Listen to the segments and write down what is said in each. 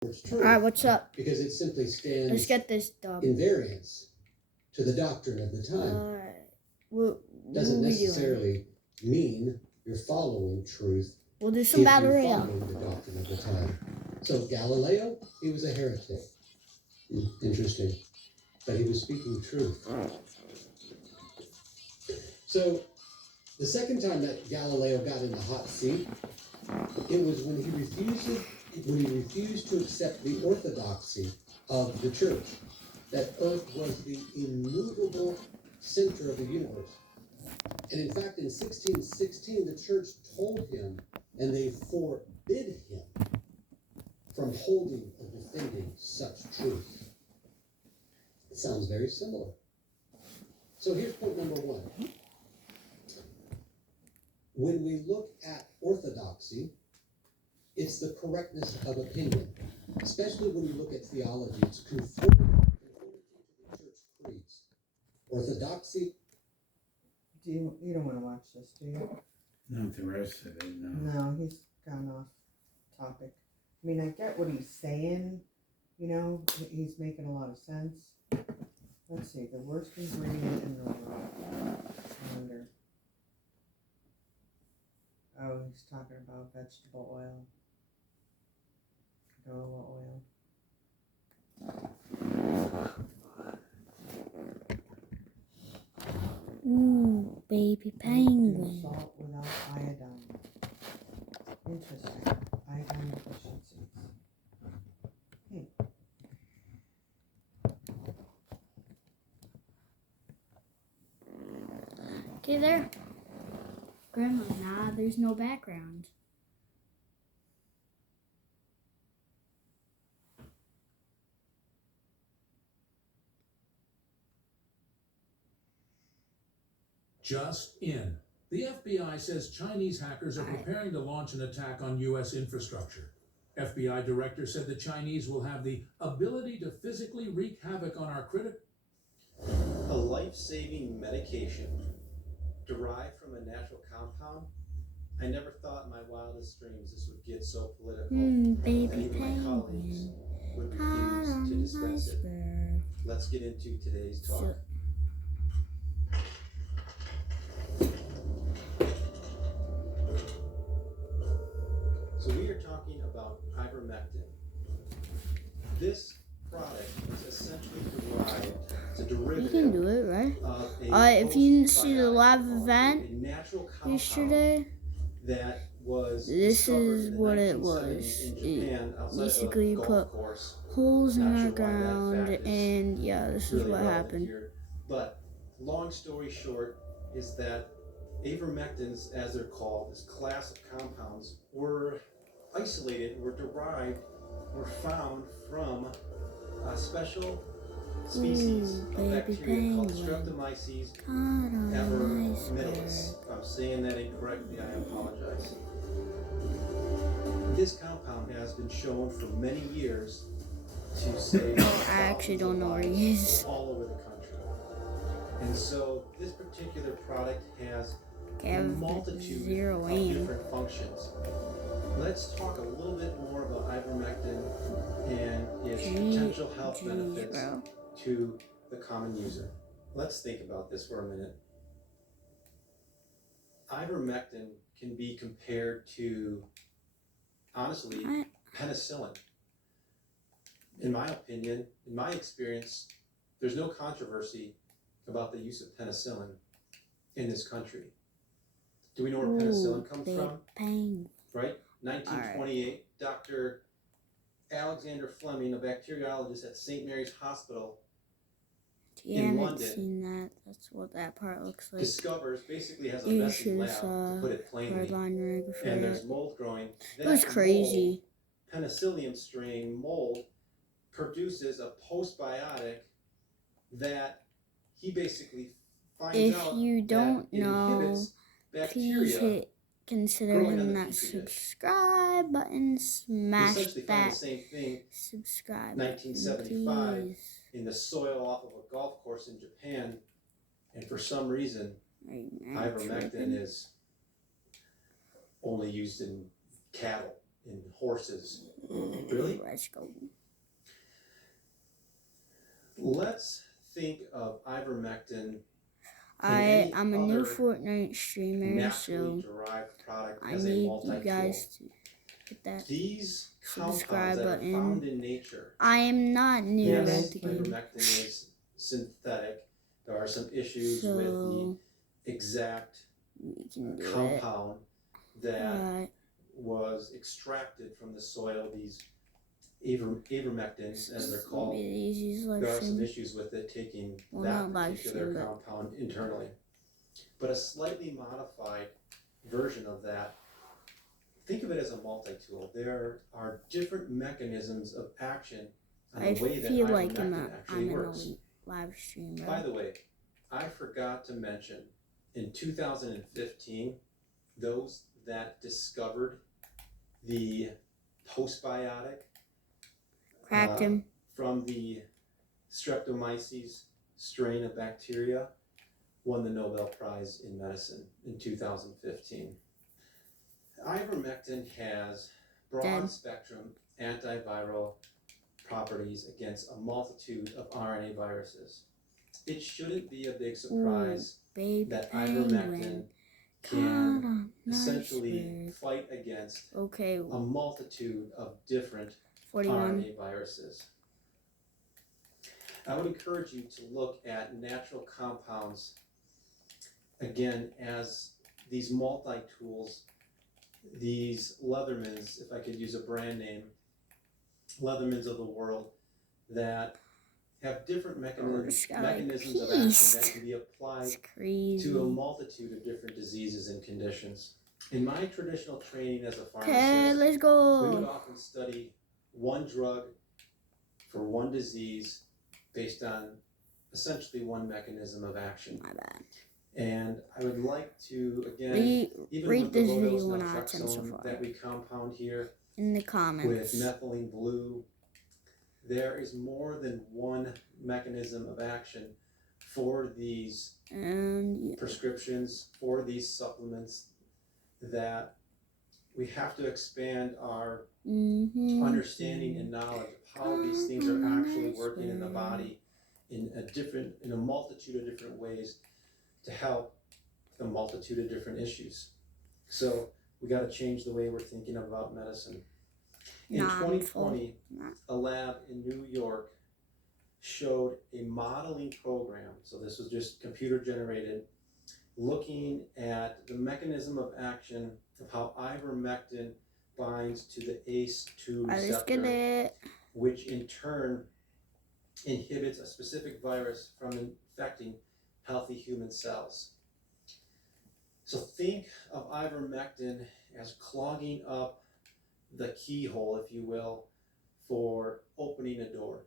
truth. Alright, what's up? Because it simply stands Let's get this done. in variance to the doctrine of the time. What Doesn't are we necessarily mean you're following truth. We'll do some if you're Batteria. following the doctrine of the time. So Galileo, he was a heretic. Interesting. But he was speaking truth. So the second time that Galileo got in the hot seat, it was when he refused to accept the orthodoxy of the church, that Earth was the immovable center of the universe. And in fact, in 1616, the church told him, and they forbid him from holding or defending such truth. It sounds very similar. So here's point number one. When we look at orthodoxy, it's the correctness of opinion, especially when you look at theology. It's conformity to the church creeds. Orthodoxy. You don't want to watch this, do you? Not the rest of it, no. No, he's gone off topic. I mean, I get what he's saying. You know, he's making a lot of sense. Let's see, the worst ingredient in the world. I wonder. Oh, he's talking about vegetable oil. Canola oil. Ooh, baby penguin. Salt without iodine. Interesting. Iodine deficiencies. Okay, there. Grandma, nah, there's no background. Just in. The FBI says Chinese hackers are preparing to launch an attack on U.S. infrastructure. FBI director said the Chinese will have the ability to physically wreak havoc on our critical... A life-saving medication derived from a natural compound. I never thought in my wildest dreams this would get so political. Baby and even my colleagues penguin. would Hot refuse on to an discuss it. iceberg. Let's get into today's talk. So we are talking about ivermectin. This product is essentially derived, it's a derivative. You can do it, right? Of a If you didn't see the live postbiotic event a natural compound yesterday, that was this discovered is in the what it 1970s was. in Japan, outside of a Basically golf put course. holes in Not our sure why that ground, fact is and yeah, this is really what relevant happened. here. But long story short is that avermectins, as they're called, this class of compounds, were isolated, were derived, were found from a special species of baby bacteria called penguin. Streptomyces Hot on an avermidis. iceberg. If I'm saying that incorrectly, I apologize. This compound has been shown for many years to save I actually don't know where he lives is. all over the country. And so this particular product has Okay, I a have multitude zero of aim. different functions. Let's talk a little bit more about ivermectin and its potential health benefits bro. to the common user. Let's think about this for a minute. Ivermectin can be compared to, honestly, penicillin. In my opinion, in my experience, there's no controversy about the use of penicillin in this country. Do we know where penicillin comes from? Right? 1928, Dr. Alexander Fleming, a bacteriologist at St. Mary's Hospital in London, Seen that. That's what that part looks like. discovers, basically has a messy lab, to put it plainly, and there's mold growing. It was crazy. Mold, penicillium strain mold, produces a postbiotic that he basically finds out if you don't that it know, inhibits please bacteria. consider growing on hitting the that petri dish. subscribe button. We Smash essentially find that the same thing subscribe 1975 button, please. in the soil off of a golf course in Japan, and for some reason, ivermectin is only used in cattle. in horses. Really? Let's go. Let's think of ivermectin, I'm a new other Fortnite streamer, naturally so derived product I as a need multi-tool. you guys to hit that These subscribe compounds that button. are found in nature. I am not new Yes, at the game. ivermectin is synthetic. There are some issues with the So exact we can do it. compound that Alright. was extracted from the soil. These ivermectins, as they're called. Maybe the easiest live There are some stream. issues with it taking Well, that not live particular stream, but compound internally. But a slightly modified version of that, think of it as a multi-tool. There are different mechanisms of action on I the way that feel like ivermectin actually I'm an works. elite live streamer. By the way, I forgot to mention, in 2015, those that discovered the postbiotic Cracked him. from the Streptomyces strain of bacteria won the Nobel Prize in Medicine in 2015. Ivermectin has broad spectrum antiviral properties against a multitude of RNA viruses. It shouldn't be a big surprise Baby that penguin. ivermectin Caught can on essentially iceberg. fight against Okay, a multitude of different 41. RNA viruses. I would encourage you to look at natural compounds again as these multi-tools, these Leathermans, if I could use a brand name, Leathermans of the world, that have different mechanisms of action that can be applied It's crazy. to a multitude of different diseases and conditions. In my traditional training as a Okay, pharmacist, let's we would go. often study one drug for one disease based on essentially one mechanism of action. My bad. And I would like to, again, even Rate with the this low-dose video 1 out of 10 so naltrexone far. that we compound here In the with comments. methylene blue, there is more than one mechanism of action for these And prescriptions, for these supplements, that we have to expand our understanding and knowledge of how these things are actually working in the body in a multitude of different ways to help a multitude of different issues. So we got to change the way we're thinking about medicine. In 2020, a lab in New York showed a modeling program, so this was just computer generated, looking at the mechanism of action of how ivermectin binds to the ACE2 receptor, which in turn inhibits a specific virus from infecting healthy human cells. So think of ivermectin as clogging up the keyhole, if you will, for opening a door.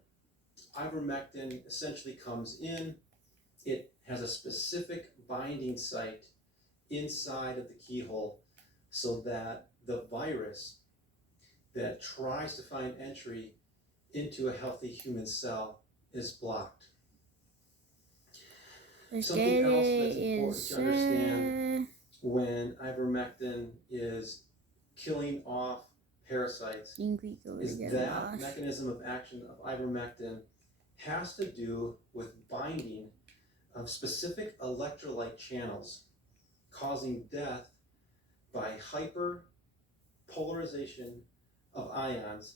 Ivermectin essentially comes in, it has a specific binding site inside of the keyhole so that the virus that tries to find entry into a healthy human cell is blocked. Something else that's important to understand when ivermectin is killing off parasites is that mechanism of action of ivermectin has to do with binding of specific electrolyte channels, causing death by hyperpolarization of ions,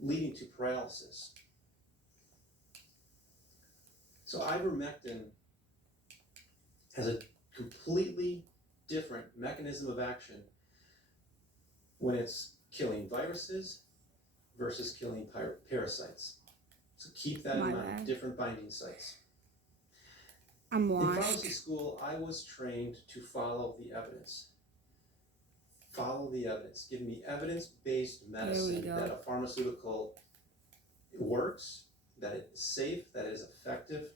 leading to paralysis. So ivermectin has a completely different mechanism of action when it's killing viruses versus killing parasites. So keep that in mind, different binding sites. I'm In lost. pharmacy school, I was trained to follow the evidence. Follow the evidence. Give me evidence-based medicine that a pharmaceutical works, that it's safe, that it is effective.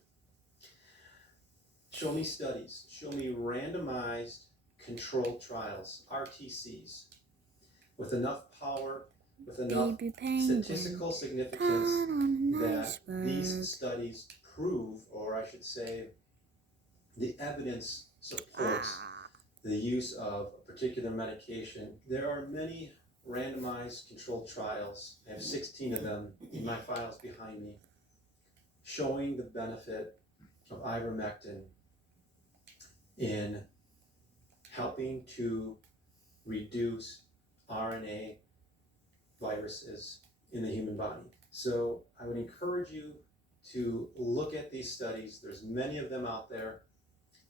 Show me studies. Show me randomized controlled trials, RTCs, with enough power, with enough statistical significance that these studies prove, or I should say, the evidence supports the use of a particular medication. There are many randomized controlled trials. I have 16 of them in my files behind me, showing the benefit of ivermectin in helping to reduce RNA viruses in the human body. So I would encourage you to look at these studies. There's many of them out there,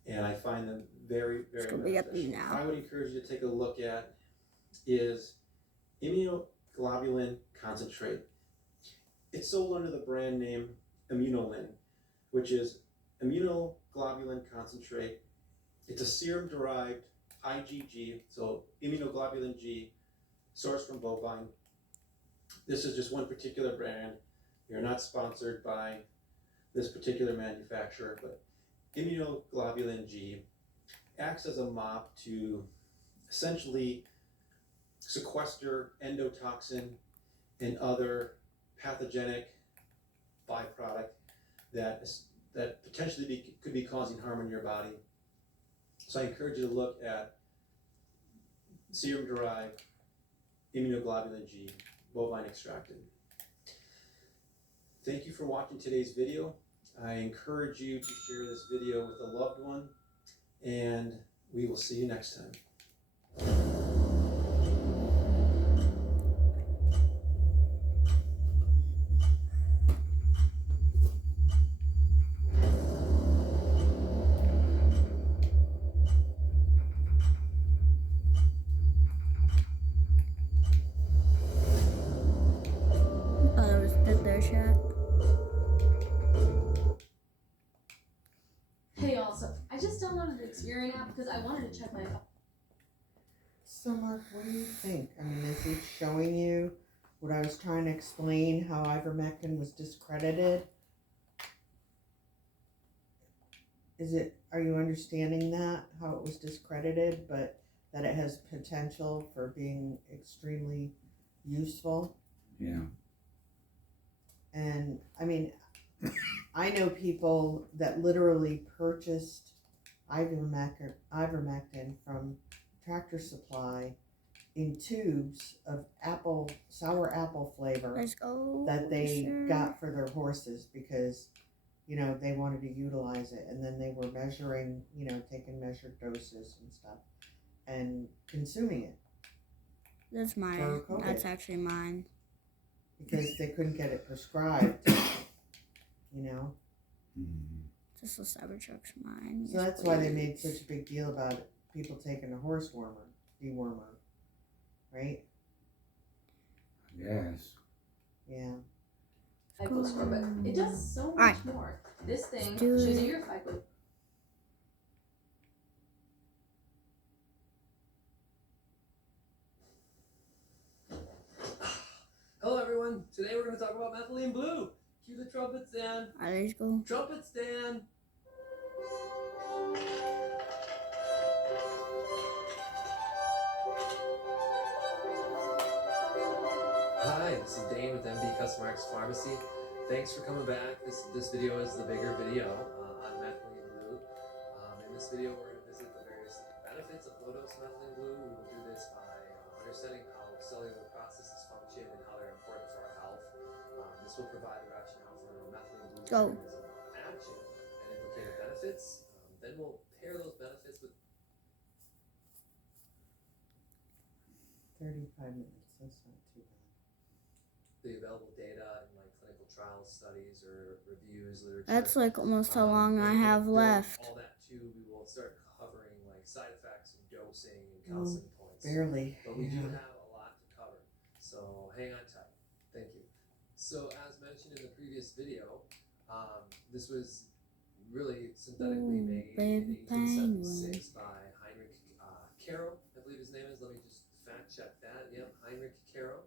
and I find them very, very beneficial. I would encourage you to take a look at is immunoglobulin concentrate. It's sold under the brand name Immunolin, which is immunoglobulin concentrate. It's a serum-derived IgG, so immunoglobulin G, sourced from bovine. This is just one particular brand. You're not sponsored by this particular manufacturer, but immunoglobulin G acts as a mop to essentially sequester endotoxin and other pathogenic byproduct that potentially could be causing harm in your body. So I encourage you to look at serum-derived immunoglobulin G, bovine extracted. Thank you for watching today's video. I encourage you to share this video with a loved one, and we will see you next time. Oh, that was their shot. Hey y'all, so I just downloaded the Experian app because I wanted to check my. So Mark, what do you think? I mean, is it showing you what I was trying to explain, how ivermectin was discredited? Are you understanding that, how it was discredited, but that it has potential for being extremely useful? Yeah. And I mean, I know people that literally purchased ivermectin from Tractor Supply in tubes of sour apple flavor Let's go. that they sir. got for their horses because, you know, they wanted to utilize it. And then they were measuring, you know, taking measured doses and stuff and consuming it That's for mine. COVID. That's actually mine. because they couldn't get it prescribed, you know. Mhm. This little Cybertruck's mine. So that's why they made such a big deal about it, people taking a horse dewormer, right? Yes. Yeah. FICO score, but it does so much Alright. more. This thing Let's do shows it. you your FICO. Hello everyone, today we're going to talk about methylene blue. Cue the trumpets, Dan. Alright, let's go. Trumpets, Dan. Hi, this is Dane with MD Custom Rx Pharmacy. Thanks for coming back. This video is the bigger video on methylene blue. In this video, we're going to visit the various benefits of low-dose methylene blue. We will do this by understanding how cellular processes function and how they're important for our health. This will provide the rationale for methylene blue's Go. mechanism of action and implicated benefits. Then we'll pair those benefits with 35 minutes, that's not too bad. the available data in like clinical trials, studies, or reviews, literature. That's like almost how long I And have during left. All that too, we will start covering like side effects and dosing and Oh, counseling points. Barely. But we do Yeah. have a lot to cover, so hang on tight. Thank you. So as mentioned in the previous video, this was really synthetically Ooh, made baby in 1876 by Heinrich Caro, I believe his name is. Let me just fact check that. Yep, Heinrich Caro.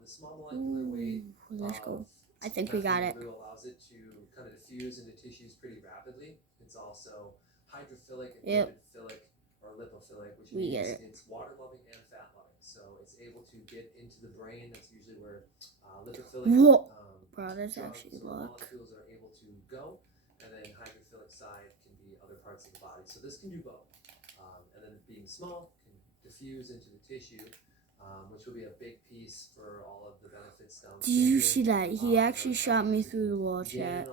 The small molecular weight Ooh, let's go. of I think we got methylene it. blue allows it to kind of diffuse into tissues pretty rapidly. It's also hydrophilic and Yep. lipophilic or lipophilic, which We means get it. it's water loving and fat loving. So it's able to get into the brain. That's usually where lipophilic Whoa. Bro, that's drugs actually or luck. molecules are able to go, and then hydrophilic side can be other parts of the body. So this can do both. And then being small can diffuse into the tissue. which will be a big piece for all of the benefits downstream. Did you see that? He actually shot me through the wall, Gain an chat.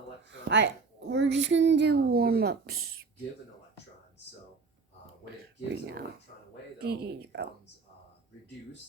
electron We're just gonna do warm-ups. give an electron. So when it gives Right an now. electron away, though, GG's, it bro. becomes reduced.